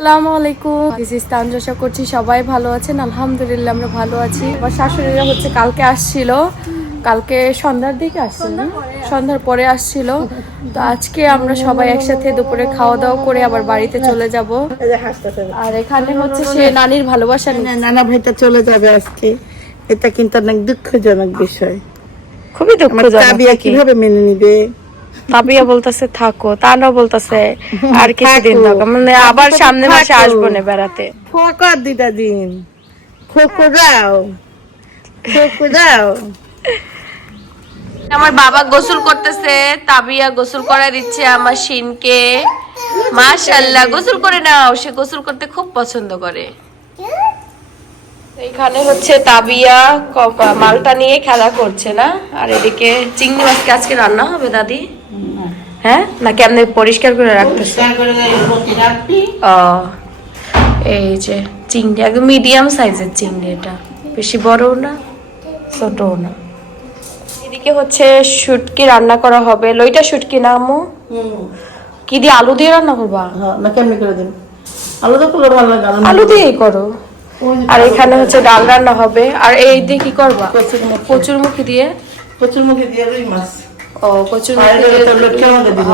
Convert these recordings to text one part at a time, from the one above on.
আসসালামু আলাইকুম। দিস করছি সবাই ভালো আছেন। আলহামদুলিল্লাহ আমরা ভালো আছি। আমার শাশুড়িরা হচ্ছে কালকে আসছিল। কালকে সন্ধ্যার দিকে আসছিল সন্ধ্যার পরে আসছিল। তো আজকে আমরা সবাই একসাথে দুপুরে খাওয়া দাওয়া করে আবার বাড়িতে চলে যাব। আর এখানে হচ্ছে সে নানির ভালোবাসা নানা ভাইটা চলে যাবে আজকে। এটা কিন্তু অনেক দুঃখজনক বিষয়। খুবই তাবিয়া কীভাবে মেনে নিবে? তাবিয়া বলতেছে থাকো। বলতেছে আর কিছুদিন থাকো। থাকো। মানে আবার সামনে মাসে আসব না বেড়াতে। ফকর দুটা দিন। খোকো দাও। খোকো দাও। আমার বাবা গোসল করতেছে তাবিয়া গোসল করে দিচ্ছে আমার শিনকে। মাশাল্লাহ গোসল করে নাও। সে গোসল করতে খুব পছন্দ করে। এইখানে হচ্ছে তাবিয়া মালটা নিয়ে খেলা করছে না? আর এদিকে চিংড়ি মাছকে আজকে রান্না হবে দাদি? হ্যাঁ? না কেমনে পরিষ্কার করে রাখতেছে ও এই যে চিংড়ি একদম মিডিয়াম সাইজের চিংড়ি এটা। বেশি বড়ও না ছোটও না। এদিকে হচ্ছে শুটকি রান্না করা হবে। লইটা শুটকি না আম্মু? কি দিয়ে আলু দিয়ে রান্না করবা? না কেমনি করে দিন আলাদা করলে ভালো লাগে আলু দিয়েই করো। আর এখানে হচ্ছে ডাল রান্না হবে। আর এই দিয়ে কি করবা? কচুরমুখী। কচুরমুখী দিয়ে? প্রচুর মুখে দিয়ে রুই মাছ। ও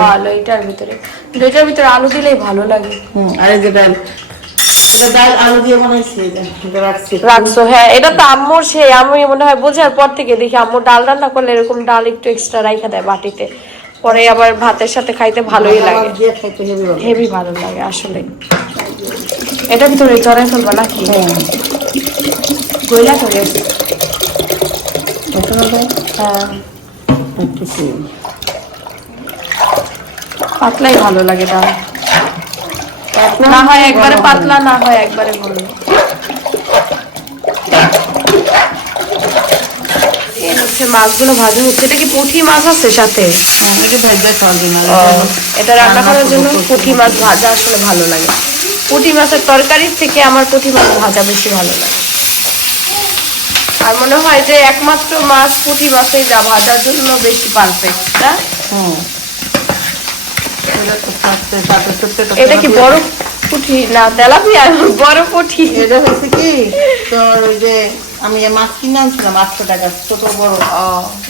আর এটার ভিতরে। ভিতরে আলু দিলেই ভালো লাগে। হুম, আর এই যে ডাল। রাখছি হ্যাঁ এটা তো আম্মুর সে আমি মনে হয় বোঝার পর থেকে দেখি আম্মু ডাল রান্না করলে এরকম ডাল একটু এক্সট্রা রাইখা দেয় বাটিতে। পরে আবার ভাতের সাথে খাইতে ভালোই লাগে। ভালো হেভি ভালো লাগে আসলে। এটা ভিতরে চড়াই ফেলবা নাকি? গইলা করে? হ্যাঁ। পাতলাই ভালো লাগে ডাল। না হয় একবারে পাতলা না হয় একবারে হচ্ছে মাছগুলো ভাজা হচ্ছে। এটা কি পুঁটি মাছ আছে সাথে? হ্যাঁ, এটা রান্না করার জন্য পুঁটি মাছ ভাজা আসলে ভালো লাগে। পুঁটি মাছের তরকারির থেকে আমার পুঁটি মাছ ভাজা বেশি ভালো লাগে। আর মনে হয় যে একমাত্র মাছ পুঁটি মাছেই যা ভাজার জন্য বেশি পারফেক্ট না হুম। এটা কি বড় পুঁটি? না তেলাপিয়া বড় পুঁটি। এটা হচ্ছে কি? তোর ওই যে আমি মাছ কিনে আনছিলাম আটশো টাকা ছোট বড়।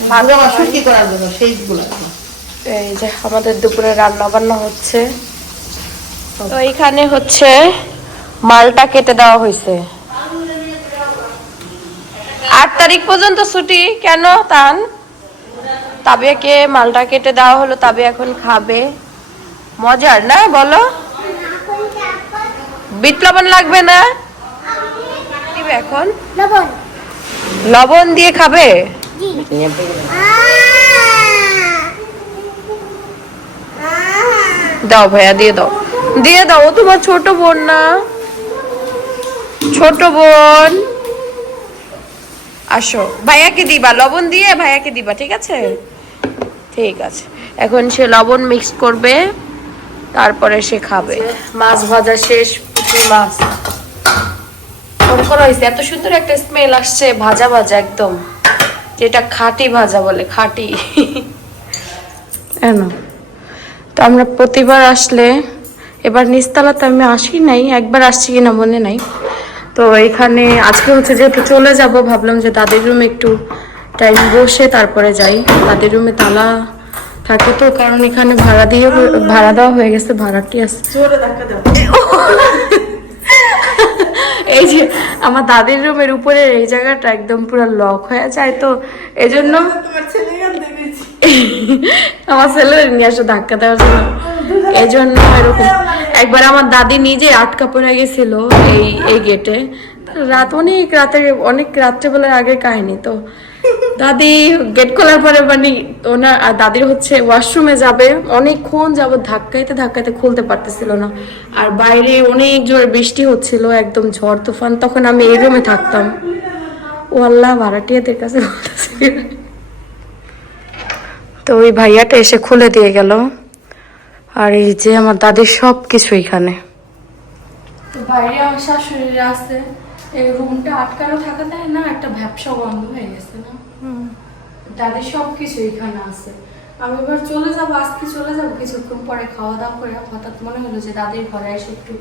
ভালো আমার শুটকি করার জন্য সেইগুলো। এই যে আমাদের দুপুরে রান্না বান্না হচ্ছে। তো এইখানে হচ্ছে মালটা কেটে দেওয়া হয়েছে। আট তারিখ পর্যন্ত ছুটি। কেন তান? তাবিয়াকে মালটা কেটে দেওয়া হলো তাবে এখন খাবে। মজার না বলো? বিট লবণ লাগবে না? এখন? লবণ। দিয়ে খাবে? দাও ভাইয়া দিয়ে দাও। দিয়ে দাও তোমার ছোট বোন না? ছোট বোন। আসো। ভাইয়াকে দিবা লবণ দিয়ে ভাইয়াকে দিবা ঠিক আছে? ঠিক আছে। এখন সে লবণ মিক্স করবে তারপরে সে খাবে। মাছ ভাজা শেষ পুঁটি মাছ। করা হয়েছে এত সুন্দর একটা স্মেল আসছে ভাজা ভাজা একদম। যেটা খাঁটি ভাজা বলে খাঁটি। এনো। তো আমরা প্রতিবার আসলে এবার নিস্তালাতে আমি আসি নাই একবার আসছি কিনা মনে নাই। তো এখানে আজকে হচ্ছে যেহেতু চলে যাব ভাবলাম যে দাদির রুমে একটু টাইম বসে তারপরে যাই। দাদির রুমে তালা থাকে তো কারণ এখানে ভাড়া দিয়ে ভাড়া দেওয়া হয়ে গেছে ভাড়াটি আছে। জোরে এই যে আমার দাদির রুমের উপরে এই জায়গাটা একদম পুরো লক হয়ে যায় তো এই জন্য তোমার ছেলে গান দেখেছি। আমার ছেলে নিয়ে আসে ধাক্কা দেওয়ার জন্য। এই জন্য এরকম। একবার আমার দাদি নিজে আটকা পড়ে গেছিল এই এই গেটে রাত অনেক রাতে, অনেক রাত্রেবেলার আগে কাহিনী তো। দাদি গেট খোলার পরে মানে ওনার দাদির হচ্ছে ওয়াশরুমে যাবে। অনেকক্ষণ যাব ধাক্কাইতে ধাক্কাইতে খুলতে পারতেছিল না। আর বাইরে অনেক জোরে বৃষ্টি হচ্ছিল, একদম ঝড় তুফান। তখন আমি এই রুমে থাকতাম। ও আল্লাহ, ভাড়াটিয়াদের কাছে তো ওই ভাইয়াটা এসে খুলে দিয়ে গেল। আর এই যে আমার দাদির সব কিছু এখানে বাইরে আমার শাশুড়িরা আছে এই রুমটা আটকানো থাকাতে না একটা ব্যবসা বন্ধ হয়ে গেছে না? দাদির সব কিছু এখানে আছে। আমি এবার চলে যাব আজকে চলে যাব কিছুক্ষণ পরে খাওয়া দাওয়া করে হঠাৎ মনে হলো যে দাদির ঘরে এসে একটু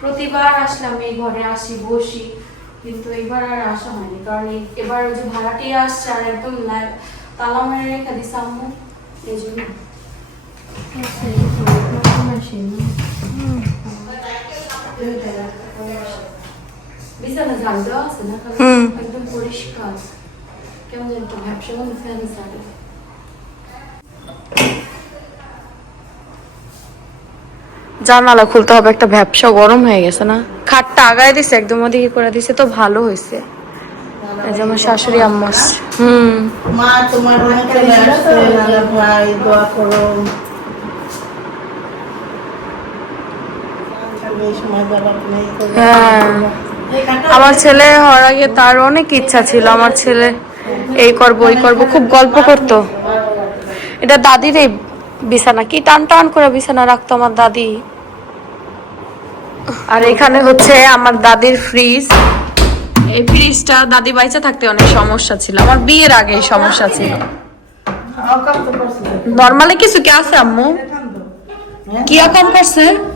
প্রতিবার আসলাম এই ঘরে আসি বসি কিন্তু এবার আর আসা হয়নি। কারণ এবার ওই যে ভাড়াটিয়া আসছে আর একদম তালা মেরে রেখে দিছে আম্মু এই জন্য। বিছানা ঝাড় দেওয়া আছে না একদম পরিষ্কার কেমন যেন একটা ব্যবসা মনে ফ্যান জানালা খুলতে হবে একটা ব্যবসা গরম হয়ে গেছে না? খাটটা আগায় দিছে একদম ওদিকে করে দিছে তো ভালো হয়েছে। এই যে আমার শাশুড়ি আম্মা। আসছে। হুম। মা তোমার ভাই দোয়া করো এই সময় বাবা নেই করে হ্যাঁ। আমার ছেলে হওয়ার আগে তার অনেক ইচ্ছা ছিল। আমার ছেলে এই করব ওই করব খুব গল্প করতো। এটা দাদির এই বিছানা। কি টান টান করে বিছানা রাখতো আমার দাদি। আর এখানে হচ্ছে আমার দাদির ফ্রিজ। এই ফ্রিজটা দাদি বাইচা থাকতে অনেক সমস্যা ছিল। আমার বিয়ের আগে সমস্যা ছিল। নর্মালি কিছু কি আছে আম্মু? কি আকাম করছে?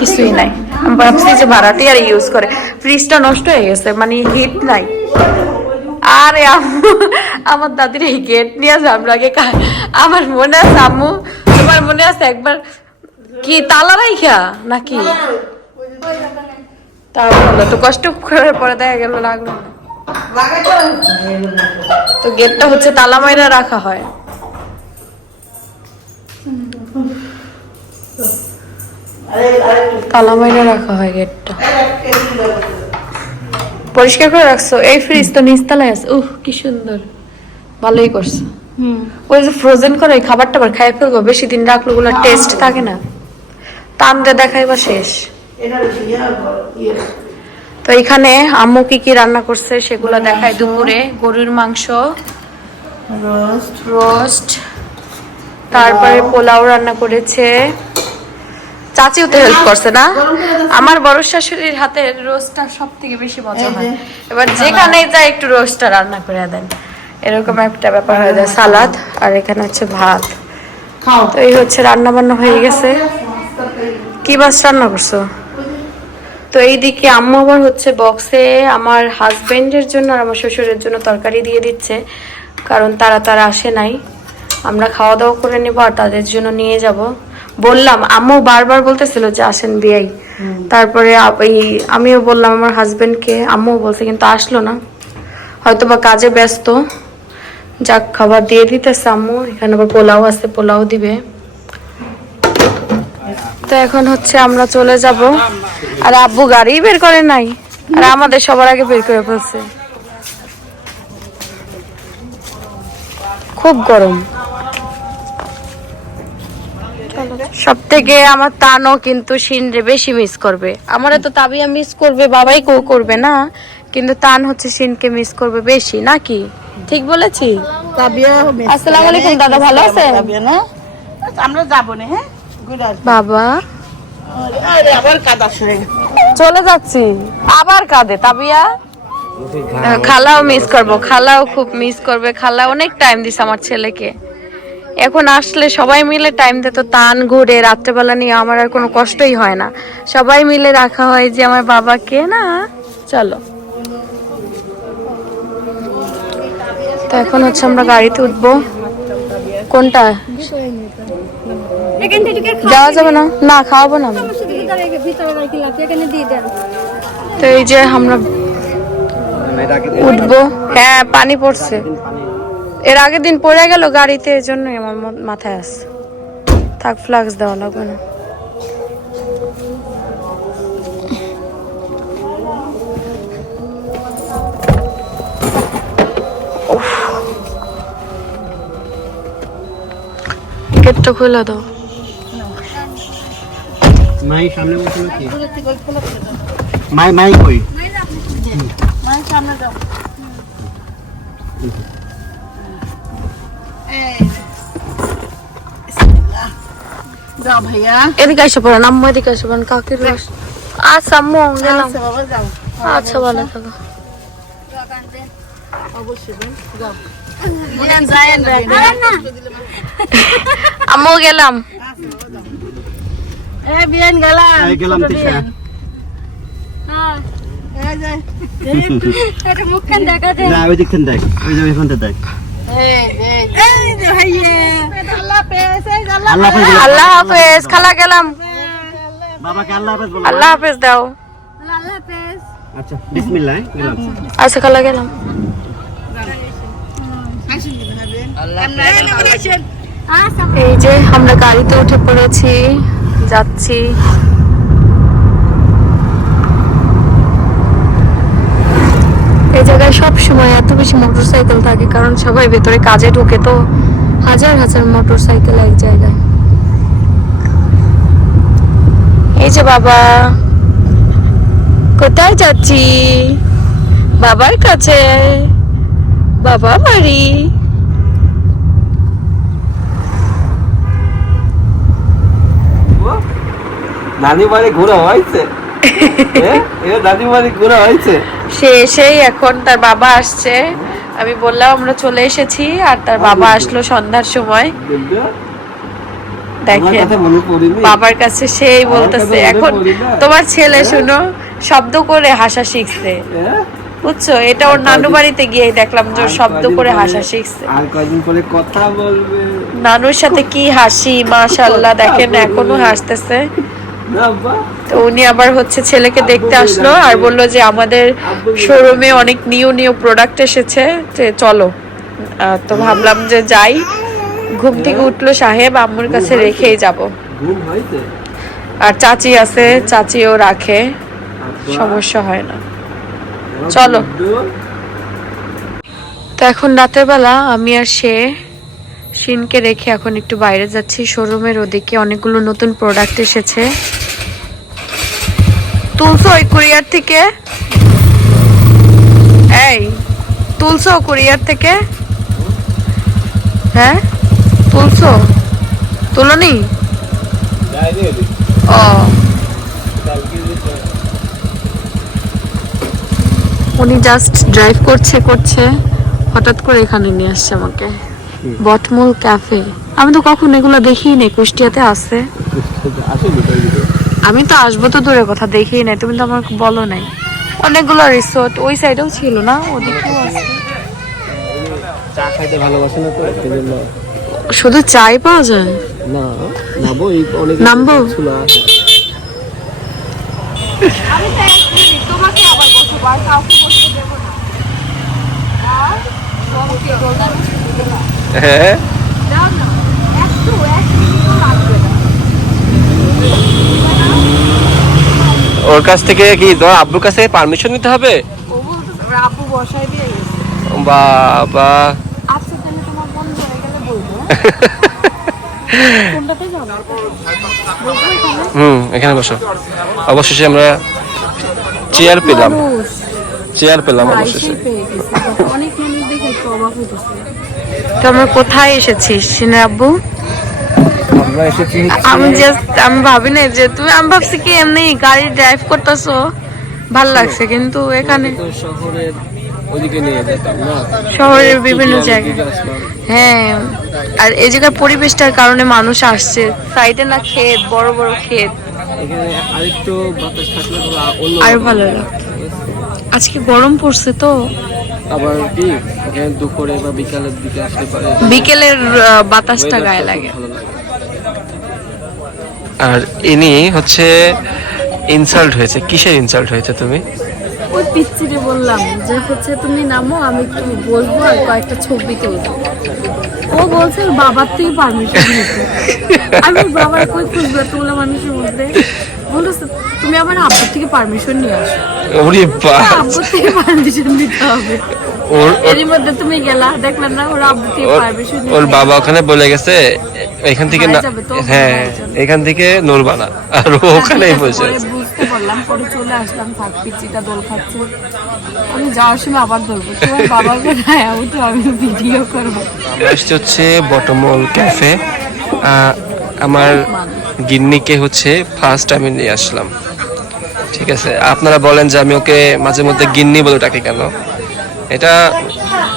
কিছুই নাই। আমি ভাবছি যে আর ইউজ করে। ফ্রিজটা নষ্ট হয়ে গেছে মানে হিট নাই। আমার দাদির এই গেট নিয়ে ঝামরাকে আমার মনে আছে আম্মু, তোমার মনে আছে একবার কি তালা রাইখা নাকি? তা কষ্ট করার পরে দেখা গেল লাগল তো গেটটা হচ্ছে তালা মাইরা রাখা হয়। তালা রাখা হয় গেটটা। পরিষ্কার করে রাখছো? এই ফ্রিজ তো নিচতলায় আছে। উহ কি সুন্দর। ভালোই করছ। ওই যে ফ্রোজেন করে ওই খাবার টাবার খাই ফেলব। বেশি দিন রাখলে ওগুলো টেস্ট থাকে না। টানতে দেখাইবা শেষ। তো এখানে আম্মু কি কি রান্না করছে সেগুলো দেখায় দুপুরে। গরুর মাংস রোস্ট রোস্ট তারপরে পোলাও রান্না করেছে। চাচিও তো হেল্প করছে না? আমার বড় শাশুড়ির হাতের রোস্টটা সব থেকে বেশি মজা হয়। এবার যেখানে যায় একটু রোস্টটা রান্না করে দেন। এরকম একটা ব্যাপার হয়ে যায় সালাদ আর এখানে হচ্ছে ভাত। তো এই হচ্ছে রান্না বান্না হয়ে গেছে। কি মাছ রান্না করছ? তো এইদিকে আম্মু আবার হচ্ছে বক্সে আমার হাজবেন্ডের জন্য আর আমার শ্বশুরের জন্য তরকারি দিয়ে দিচ্ছে। কারণ তারা তারা আসে নাই। আমরা খাওয়া দাওয়া করে নেব আর তাদের জন্য নিয়ে যাব। বললাম আম্মু বারবার বলতেছিল যে আসেন বিয়াই। তারপরে এই আমিও বললাম আমার হাজবেন্ডকে আম্মুও বলছে কিন্তু আসলো না। হয়তো বা কাজে ব্যস্ত। যাক খাবার দিয়ে দিতেছে আম্মু। এখানে আবার পোলাও আছে পোলাও দিবে। তো এখন হচ্ছে আমরা চলে যাব। আর আব্বু গাড়ি বের করে নাই। আর আমাদের সবার আগে বের করে ফেলছে। খুব গরম। সব থেকে আমার তানও কিন্তু সিনরে বেশি মিস করবে। আমারে তো তাবিয়া মিস করবে বাবাই কেউ করবে না কিন্তু তান হচ্ছে সিনকে মিস করবে বেশি নাকি? ঠিক বলেছি তাবিয়া আসসালামু আলাইকুম, দাদা, ভালো আছেন? আমরা যাব না হ্যাঁ? বাবা। আবার কাদা চলে যাচ্ছি। আবার কাঁদে তাবিয়া? খালাও মিস করব খালাও খুব মিস করবে খালা অনেক টাইম দিছে আমার ছেলেকে। এখন আসলে সবাই মিলে টাইম দিত তান ঘুরে রাত্রেবেলা নিয়ে আমার আর কোনো কষ্টই হয় না। সবাই মিলে রাখা হয় যে আমার বাবাকে না? চলো। তো এখন হচ্ছে আমরা গাড়িতে উঠবো। কোনটা? যাওয়া যাবে না? না খাওয়াবো না। আমি। শুধু ভিতরে ভিতরে রাখিলাম এখানে দিয়ে দেন। তো এই যে আমরা উঠবো। হ্যাঁ পানি পড়ছে। এর আগের দিন পড়ে গেল গাড়িতে এই জন্যই আমার মাথায় আসছে। থাক ফ্লাক্স দেওয়া লাগবে না। গেটটা খুলে দাও। মাই সামনে বসে নাকি? মাই মাই কই? যাও। ভাইয়া এদিকে এসে পড়েন আম্মু এদিকে এসে পড়েন কাকির বাস। আচ্ছা আম্মু গেলাম। আচ্ছা আচ্ছা ভালো থাকো। আম্মু গেলাম। আচ্ছা বিয়ান গেলাম। হ্যাঁ মুখখান দেখা না ওই দিকখান দেখ। ওই যে ওইখানটা দেখ। এই এই এই যে ভাইয়া আল্লাহ হাফেজ। খালা গেলাম। বাবাকে আল্লাহ হাফেজ বলো। আল্লাহ হাফেজ দাও। আল্লাহ হাফেজ আচ্ছা বিসমিল্লাহ গেলাম। আচ্ছা খালা গেলাম। এই যে আমরা গাড়িতে উঠে পড়েছি যাচ্ছি। এই জায়গায় সব সময় এত বেশি মোটরসাইকেল থাকে কারণ সবাই ভেতরে কাজে ঢুকে তো। হাজার হাজার মোটরসাইকেল এক জায়গায়। এই যে বাবা কোথায় যাচ্ছি? বাবার কাছে বাবা বাড়ি। নানি বাড়ি ঘোরা হয়েছে? এ নানি বাড়ি ঘোরা হয়েছে? সে এসেই এখন তার বাবা আসছে। আমি বললাম আমরা চলে এসেছি আর তার বাবা আসলো সন্ধ্যার সময়। দেখেন বাবার কাছে সেই বলতেছে। এখন তোমার ছেলে শুনো শব্দ করে হাসা শিখছে। হ্যাঁ? বুঝছ? এটা ওর নানু বাড়িতে গিয়ে দেখলাম যে শব্দ করে হাসা শিখছে। আর কয়দিন পরে কথা বলবে? নানুর সাথে কি হাসি মাশাল্লাহ দেখেন এখনও হাসতেছে। তো উনি আবার হচ্ছে ছেলেকে দেখতে আসলো আর বলল যে আমাদের শোরুমে অনেক নিউ নিউ প্রোডাক্ট এসেছে যে চলো। তো ভাবলাম যে যাই। ঘুম থেকে উঠল সাহেব আম্মুর কাছে রেখেই যাব। আর চাচি আছে চাচিও রাখে। সমস্যা হয় না। চলো। তো এখন রাতের বেলা আমি আর সে শিনকে রেখে এখন একটু বাইরে যাচ্ছি। শোরুমের ওদিকে অনেকগুলো নতুন প্রোডাক্ট এসেছে। তুলছো ওই কুরিয়ার থেকে? এই তুলছো কুরিয়ার থেকে? হ্যাঁ? তুলছো? তুলনি ও। উনি জাস্ট ড্রাইভ করছে করছে হঠাৎ করে এখানে নিয়ে আসছে আমাকে। বটমূল ক্যাফে আমি তো কখনো এগুলো দেখিই নেই কুষ্টিয়াতে আছে। আমি তো আসব তো দূরে কথা দেখিই নাই। তুমি তো আমাকে বলো নাই। অনেকগুলো রিসোর্ট ওই সাইডেও ছিল না? ওদিকেও আছে। চা খাইতে ভালোবাসে না তো এই শুধু চাই পাওয়া যায়? না নামবো এই অনেক নামবো? ছিল তোমাকে আবার বসবো আর কাউকে বসতে দেবো না। আর তোমাকে গোলদার হ্যাঁ দাও না একটু এক মিনিটও লাগবে না ওর কাছ থেকে কি তোমার আব্বুর কাছে পারমিশন নিতে হবে? আব্বু বসাই দিয়ে বাবা। আচ্ছা তাহলে তোমার বন্ধ হয়ে গেলে বলব? কোনটাতে যাব? বলব এখানে হুম এখানে বসো। অবশেষে আমরা চেয়ার পেলাম। চেয়ার পেলাম অবশেষে। অনেক মানুষ দেখে একটু অবাক হইতেছে। তো আমরা কোথায় এসেছিস সিনে আব্বু? আমরা এসেছি আমি জাস্ট আমি ভাবি না যে তুমি আমি ভাবছি কি এমনি গাড়ি ড্রাইভ করতেছো ভালো লাগছে কিন্তু এখানে শহরের ওদিকে নিয়ে যেতাম না? শহরের বিভিন্ন জায়গায়। হ্যাঁ আর এই জায়গার পরিবেশটার কারণে মানুষ আসছে। সাইডে না ক্ষেত বড় বড় ক্ষেত আরও ভালো লাগতো। আজকে গরম পড়ছে তো। আবার কি? দুপুরে বা বিকালের দিকে আসতে পারে। বিকেলের আহ, বাতাসটা গায়ে লাগে। আর ইনি হচ্ছে ইনসাল্ট হয়েছে। কিসের ইনসাল্ট হয়েছে তুমি? ওই পিচ্ছিরে বললাম যে হচ্ছে তুমি নামো আমি একটু বলব আর কয়েকটা ছবি তুলবো। ও বলছে ওর বাবার থেকে পারমিশন নিতে। আমি বাবার কই খুঁজবো? এতগুলো মানুষের মধ্যে বলতেছে তুমি আমার আব্বুর থেকে পারমিশন নিয়ে আসো। ওরে বাস আব্বুর থেকে পারমিশন দিতে হবে। ওর ওর- এরই মধ্যে তুমি গেলা দেখলাম না ওর আব্বুর থেকে ওর- পারমিশন ওর বাবা ওখানে বলে গেছে এখান থেকে হ্যাঁ এখান থেকে নূরবানা আর ও ওখানেই বসে আছে। বুঝতে পারলাম পরে চলে আসলাম থাক পিচিটা দোল খাচ্ছে। আমি যাওয়ার সময় আবার ধরবো। তোমার বাবা কোথায় আমি তো আমি ভিডিও করব। আসছি হচ্ছে বটমল ক্যাফে আমার গিন্নিকে হচ্ছে ফার্স্ট আমি নিয়ে আসলাম। ঠিক আছে? আপনারা বলেন যে আমি ওকে মাঝে মধ্যে গিন্নি বলে ডাকি কেন? এটা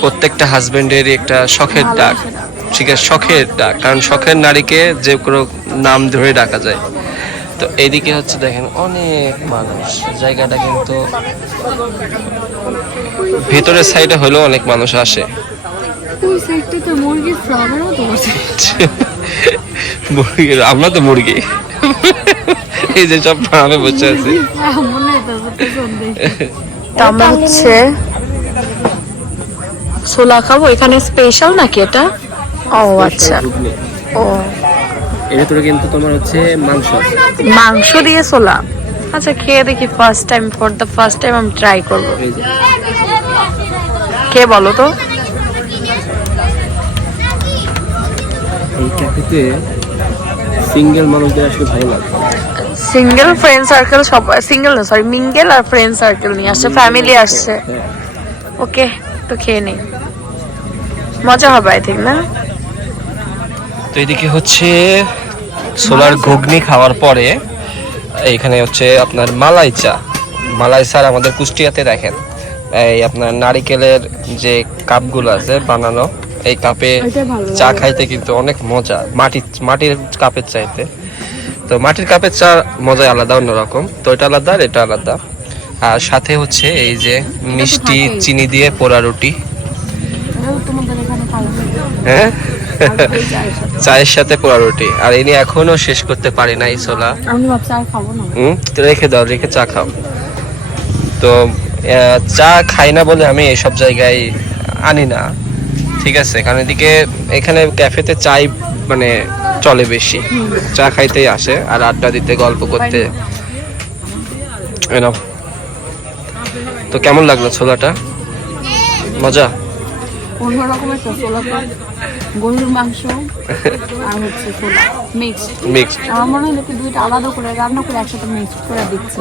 প্রত্যেকটা হাজবেন্ডেরই একটা শখের ডাক। ঠিক আছে? শখের ডাক। কারণ শখের নারীকে যে কোনো নাম ধরে ডাকা যায়। তো এইদিকে হচ্ছে দেখেন অনেক মানুষ। জায়গাটা কিন্তু ভেতরের সাইডে হলেও অনেক মানুষ আসে। আমরা তো মুরগি। এই যে সব ফার্মে বসে আছে। আমরা হচ্ছে ছোলা খাব। এখানে স্পেশাল নাকি এটা? ও আচ্ছা। ও। এর ভিতরে কিন্তু তোমার হচ্ছে মাংস মাংস দিয়ে ছোলা। আচ্ছা খেয়ে দেখি first time for the first time আমি ট্রাই করব। কে বলো তো? এই ক্যাফেতে সিঙ্গেল মানুষদের আসলে ভালো লাগে। সিঙ্গেল ফ্রেন্ড সার্কেল সব সিঙ্গেল না সরি মিঙ্গেল আর ফ্রেন্ড সার্কেল নিয়ে আসছে ফ্যামিলি আসছে। হ্যাঁ ওকে তো খেয়ে নেই। মজা হবে আই থিঙ্ক না? তো এদিকে হচ্ছে সোলার ঘুগনি খাওয়ার পরে এইখানে হচ্ছে আপনার মালাই চা। মালাই চা আমাদের কুষ্টিয়াতে দেখেন। এই আপনার নারিকেলের যে কাপগুলো আছে বানানো এই কাপে চা খাইতে কিন্তু অনেক মজা। মাটি মাটির কাপের চাইতে। তো মাটির কাপের চা মজা আলাদা অন্যরকম। তো এটা আলাদা আর এটা আলাদা। আর সাথে হচ্ছে এই যে মিষ্টি চিনি দিয়ে পোড়া রুটি। এখানে হ্যাঁ? চায়ের সাথে পোড়া রুটি। আর ইনি এখনও শেষ করতে পারি নাই না। হুম? তো রেখে দাও রেখে চা খাও। তো চা খাই না বলে আমি এইসব জায়গায় আনি না। ঠিক আছে কারণ এদিকে এখানে ক্যাফেতে চাই মানে চলে বেশি। চা খাইতেই আসে আর আড্ডা দিতে গল্প করতে। তো কেমন লাগল ছোলাটা? মজা? একটা ছোলা তো গরুর মাংস আর হচ্ছে ছোলা মিক্সড মিক্সড আমার মনে হলো কি দুইটা আলাদা করে রান্না করে একসাথে মিক্স করে দিচ্ছে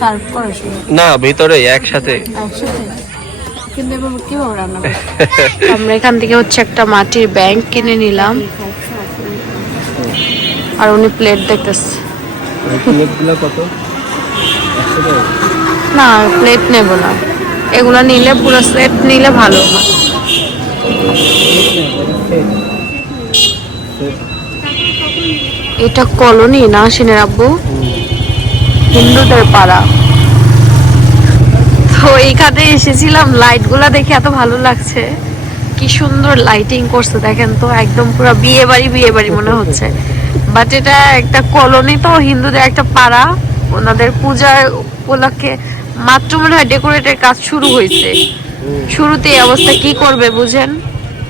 সার্ভ করার সময় না ভিতরে একসাথে। একসাথে। কিন্তু এবার কীভাবে রান্না আমরা এখান থেকে হচ্ছে একটা মাটির ব্যাংক কিনে নিলাম। আর উনি প্লেট দেখতেছে। প্লেটগুলো কত? না প্লেট নেব না। এগুলা নিলে পুরো সেট নিলে ভালো হয়। এটা কলোনি না, সিনের আব্বু? হিন্দুদের পাড়া। তো এইখানে এসেছিলাম লাইটগুলা দেখে এত ভালো লাগছে। কি সুন্দর লাইটিং করছে, দেখেন তো, একদম পুরো বিয়ে বাড়ি বিয়ে বাড়ি মনে হচ্ছে। বাট এটা একটা কলোনি তো, হিন্দুদের একটা পাড়া। ওনাদের পূজা উপলক্ষে মাত্র মনে হয় ডেকোরেটের কাজ শুরু হয়েছে। শুরুতে অবস্থা কি করবে বুঝেন?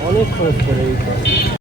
অনেক খরচ করে